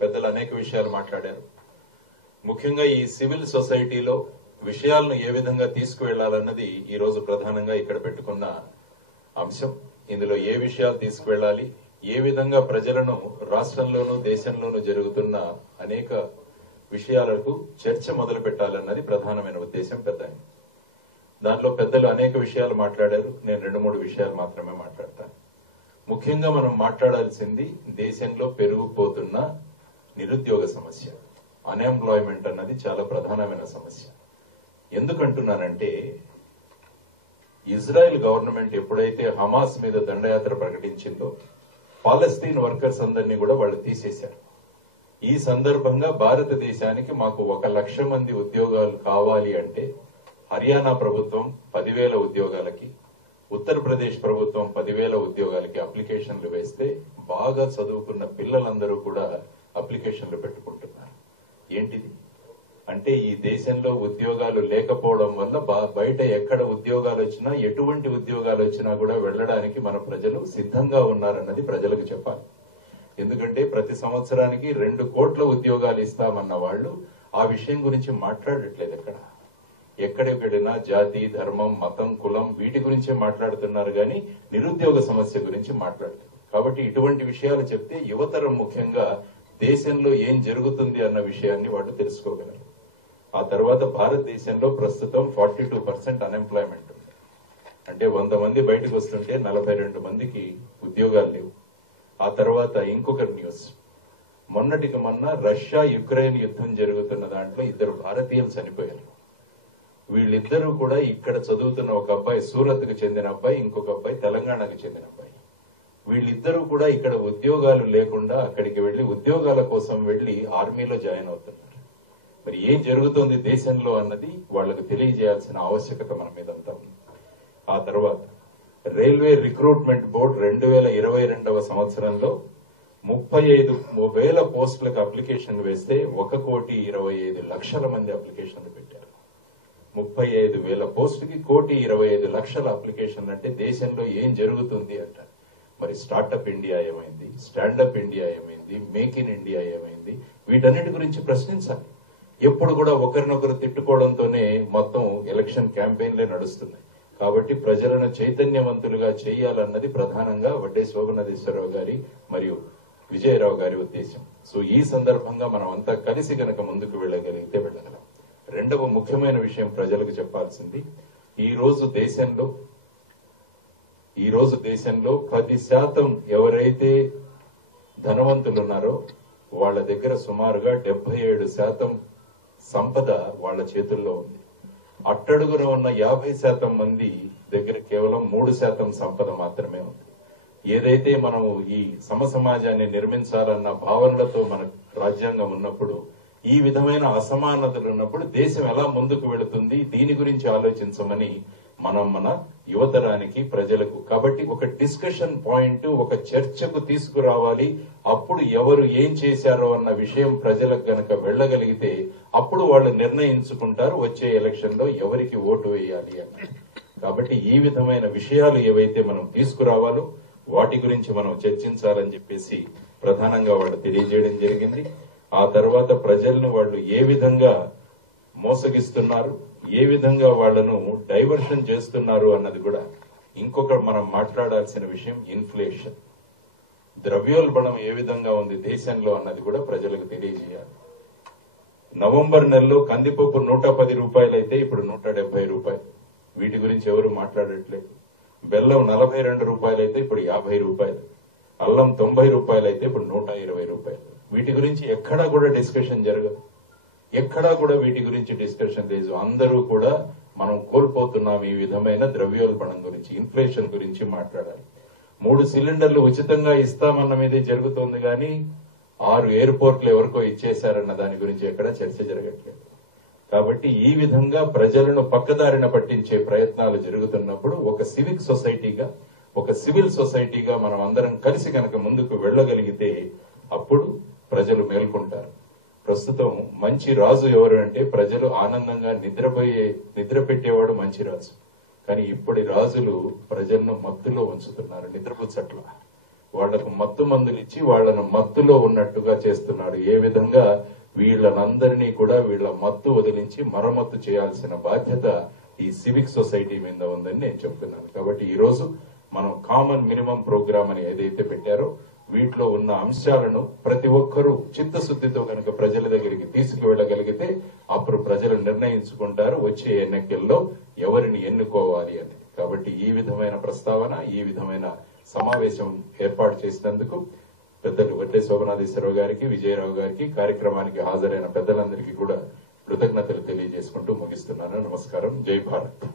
పెద్దలు అనేక విషయాలు మాట్లాడారు. ముఖ్యంగా ఈ సివిల్ సొసైటీలో విషయాలను ఏ విధంగా తీసుకువెళ్లాలన్నది ఈ రోజు ప్రధానంగా ఇక్కడ పెట్టుకున్న అంశం. ఇందులో ఏ విషయాలు తీసుకువెళ్లాలి, ఏ విధంగా ప్రజలను రాష్ట్రంలోనూ దేశంలోనూ జరుగుతున్న అనేక విషయాలకు చర్చ మొదలు పెట్టాలన్నది ప్రధానమైన ఉద్దేశం. దాంట్లో పెద్దలు అనేక విషయాలు మాట్లాడారు. నేను 2-3 విషయాలు మాత్రమే మాట్లాడతాను. ముఖ్యంగా మనం మాట్లాడాల్సింది దేశంలో పెరిగిపోతున్న నిరుద్యోగ సమస్య. అన్ఎంప్లాయ్మెంట్ అన్నది చాలా ప్రధానమైన సమస్య. ఎందుకంటున్నానంటే ఇజ్రాయెల్ గవర్నమెంట్ ఎప్పుడైతే హమాస్ మీద దండయాత్ర ప్రకటించిందో పాలస్తీన్ వర్కర్స్ అందరినీ కూడా వాళ్ళు తీసేశారు. ఈ సందర్భంగా భారతదేశానికి మాకు 1 లక్ష మంది ఉద్యోగాలు కావాలి అంటే హర్యానా ప్రభుత్వం 10,000 ఉద్యోగాలకి, ఉత్తరప్రదేశ్ ప్రభుత్వం 10,000 ఉద్యోగాలకి అప్లికేషన్లు వేస్తే బాగా చదువుకున్న పిల్లలందరూ కూడా అప్లికేషన్లు పెట్టుకుంటున్నారు. ఏంటిది అంటే ఈ దేశంలో ఉద్యోగాలు లేకపోవడం వల్ల బయట ఎక్కడ ఉద్యోగాలు వచ్చినా, ఎటువంటి ఉద్యోగాలు వచ్చినా కూడా వెళ్లడానికి మన ప్రజలు సిద్ధంగా ఉన్నారన్నది ప్రజలకు చెప్పాలి. ఎందుకంటే ప్రతి సంవత్సరానికి 2 కోట్ల ఉద్యోగాలు ఇస్తామన్న వాళ్ళు ఆ విషయం గురించి మాట్లాడట్లేదు. ఎక్కడెక్కడినా జాతి, ధర్మం, మతం, కులం వీటి గురించే మాట్లాడుతున్నారు కానీ నిరుద్యోగ సమస్య గురించి మాట్లాడుతున్నారు. కాబట్టి ఇటువంటి విషయాలు చెప్తే యువతరం ముఖ్యంగా దేశంలో ఏం జరుగుతుంది అన్న విషయాన్ని వాళ్ళు తెలుసుకోగలరు. ఆ తర్వాత భారతదేశంలో ప్రస్తుతం 42% అన్ఎంప్లాయ్మెంట్ ఉంది. అంటే 100 మంది బయటకు వస్తుంటే 42 మందికి ఉద్యోగాలు లేవు. ఆ తర్వాత ఇంకొక న్యూస్, మొన్నటికి మొన్న రష్యా యుక్రెయిన్ యుద్ధం జరుగుతున్న దాంట్లో 2 భారతీయులు చనిపోయారు. వీళ్ళిద్దరూ కూడా ఇక్కడ చదువుతున్న ఒక అబ్బాయి సూరత్ కు చెందిన అబ్బాయి, ఇంకొక అబ్బాయి తెలంగాణకు చెందిన అబ్బాయి. వీళ్ళిద్దరూ కూడా ఇక్కడ ఉద్యోగాలు లేకుండా అక్కడికి వెళ్లి ఉద్యోగాల కోసం వెళ్లి ఆర్మీలో జాయిన్ అవుతున్నారు. మరి ఏం జరుగుతోంది దేశంలో అన్నది వాళ్లకు తెలియజేయాల్సిన ఆవశ్యకత మన మీదంతా ఉంది. ఆ తర్వాత రైల్వే రిక్రూట్మెంట్ బోర్డు 2022వ సంవత్సరంలో 35,000 పోస్టులకు అప్లికేషన్లు వేస్తే 1,25,00,000 మంది అప్లికేషన్లు పెట్టారు. 35,000 పోస్టుకి 1,25,00,000 అప్లికేషన్లు అంటే దేశంలో ఏం జరుగుతుంది అంట. మరి స్టార్టప్ ఇండియా ఏమైంది, స్టాండప్ ఇండియా ఏమైంది, మేక్ ఇన్ ఇండియా ఏమైంది, వీటన్నిటి గురించి ప్రశ్నించాలి. ఎప్పుడు కూడా ఒకరినొకరు తిట్టుకోవడంతోనే మొత్తం ఎలక్షన్ క్యాంపెయిన్లే నడుస్తున్నాయి. కాబట్టి ప్రజలను చైతన్యవంతులుగా చేయాలన్నది ప్రధానంగా వడ్డే శోభనాధీశ్వరరావు గారి మరియు విజయరావు గారి ఉద్దేశం. సో ఈ సందర్భంగా మనం అంతా కలిసి గనక ముందుకు వెళ్ళగలిగితే వెళ్ళగలం. 2వ ముఖ్యమైన విషయం ప్రజలకు చెప్పాల్సింది, ఈ రోజు దేశంలో 10% ఎవరైతే ధనవంతులు ఉన్నారో వాళ్ళ దగ్గర సుమారుగా 77% సంపద వాళ్ళ చేతుల్లో ఉంది. అట్టడుగున ఉన్న 50% మంది దగ్గర కేవలం 3% సంపద మాత్రమే ఉంది. ఏదైతే మనం ఈ సమసమాజాన్ని నిర్మించాలన్న భావనలతో మన రాజ్యాంగం ఉన్నప్పుడు, ఈ విధమైన అసమానతలు ఉన్నప్పుడు దేశం ఎలా ముందుకు వెళుతుంది, దీని గురించి ఆలోచించమని మనం మన యువతరానికి, ప్రజలకు కాబట్టి ఒక డిస్కషన్ పాయింట్, ఒక చర్చకు తీసుకురావాలి. అప్పుడు ఎవరు ఏం చేశారో అన్న విషయం ప్రజలకు గనక వెళ్ళగలిగితే అప్పుడు వాళ్ళు నిర్ణయించుకుంటారు వచ్చే ఎలక్షన్ లో ఎవరికి ఓటు వేయాలి అని. కాబట్టి ఈ విధమైన విషయాలు ఏవైతే మనం తీసుకురావాలో వాటి గురించి మనం చర్చించాలని చెప్పేసి ప్రధానంగా వాళ్ళు తెలియజేయడం జరిగింది. ఆ తర్వాత ప్రజలను వాళ్ళు ఏ విధంగా మోసగిస్తున్నారు, ఏ విధంగా వాళ్లను డైవర్షన్ చేస్తున్నారు అన్నది కూడా ఇంకొక మనం మాట్లాడాల్సిన విషయం. ఇన్ఫ్లేషన్, ద్రవ్యోల్బణం ఏ విధంగా ఉంది దేశంలో అన్నది కూడా ప్రజలకు తెలియజేయాలి. నవంబర్ నెలలో కందిపప్పు 110 రూపాయలు అయితే ఇప్పుడు 170 రూపాయలు. వీటి గురించి ఎవరు మాట్లాడట్లేదు. బెల్లం 42 రూపాయలు అయితే ఇప్పుడు 50 రూపాయలు. అల్లం 90 రూపాయలు అయితే ఇప్పుడు 120 రూపాయలు. వీటి గురించి ఎక్కడా కూడా డిస్కషన్ జరగదు. ఎక్కడా కూడా వీటి గురించి డిస్కషన్ లేదు. అందరూ కూడా మనం కోల్పోతున్నాం ఈ విధమైన ద్రవ్యోల్బణం గురించి, ఇన్ఫ్లేషన్ గురించి మాట్లాడాలి. 3 సిలిండర్లు ఉచితంగా ఇస్తామన్న మీదే జరుగుతోంది కానీ 6 ఎయిర్పోర్ట్లు ఎవరికో ఇచ్చేశారన్న దాని గురించి ఎక్కడా చర్చ జరగట్లేదు. కాబట్టి ఈ విధంగా ప్రజలను పక్కదారిన పట్టించే ప్రయత్నాలు జరుగుతున్నప్పుడు ఒక సివిక్ సొసైటీగా, ఒక సివిల్ సొసైటీగా మనం అందరం కలిసి కనుక ముందుకు వెళ్ళగలిగితే అప్పుడు ప్రజలు మేల్కొంటారు. ప్రస్తుతం మంచి రాజు ఎవరు అంటే ప్రజలు ఆనందంగా నిద్ర పెట్టేవాడు మంచి రాజు. కానీ ఇప్పటి రాజులు ప్రజలను మత్తులో ఉంచుతున్నారు, నిద్రపుచ్చట్ల. వాళ్లకు మత్తు మందులు ఇచ్చి వాళ్లను మత్తులో ఉన్నట్టుగా చేస్తున్నాడు. ఏ విధంగా వీళ్ళనందరినీ కూడా వీళ్ళ మత్తు వదిలించి మరమ్మత్తు చేయాల్సిన బాధ్యత ఈ సివిక్ సొసైటీ మీద ఉందని నేను చెప్తున్నాను. కాబట్టి ఈ రోజు మనం కామన్ మినిమం ప్రోగ్రామ్ అని ఏదైతే పెట్టారో వీటిలో ఉన్న అంశాలను ప్రతి ఒక్కరూ చిత్తశుద్ధితో కనుక ప్రజల దగ్గరికి తీసుకువెళ్లగలిగితే అప్పుడు ప్రజలు నిర్ణయించుకుంటారు వచ్చే ఎన్నికల్లో ఎవరిని ఎన్నుకోవాలి అని. కాబట్టి ఈ విధమైన ప్రస్తావన, ఈ విధమైన సమావేశం ఏర్పాటు చేసినందుకు పెద్దలు వడ్డే శోభనాధీశ్వరరావు గారికి, విజయరావు గారికి, కార్యక్రమానికి హాజరైన పెద్దలందరికీ కూడా కృతజ్ఞతలు తెలియజేసుకుంటూ ముగిస్తున్నాను. నమస్కారం. జై భారత్.